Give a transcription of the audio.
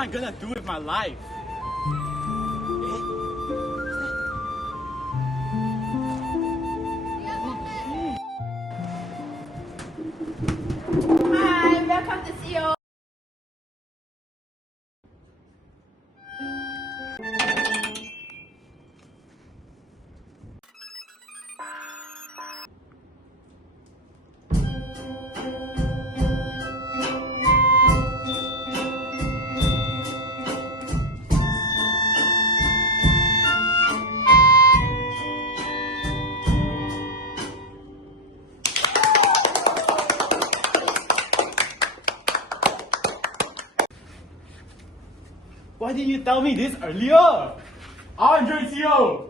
I gonna do with my life? Hi, welcome to CEO. Why didn't you tell me this earlier? Andre CEO!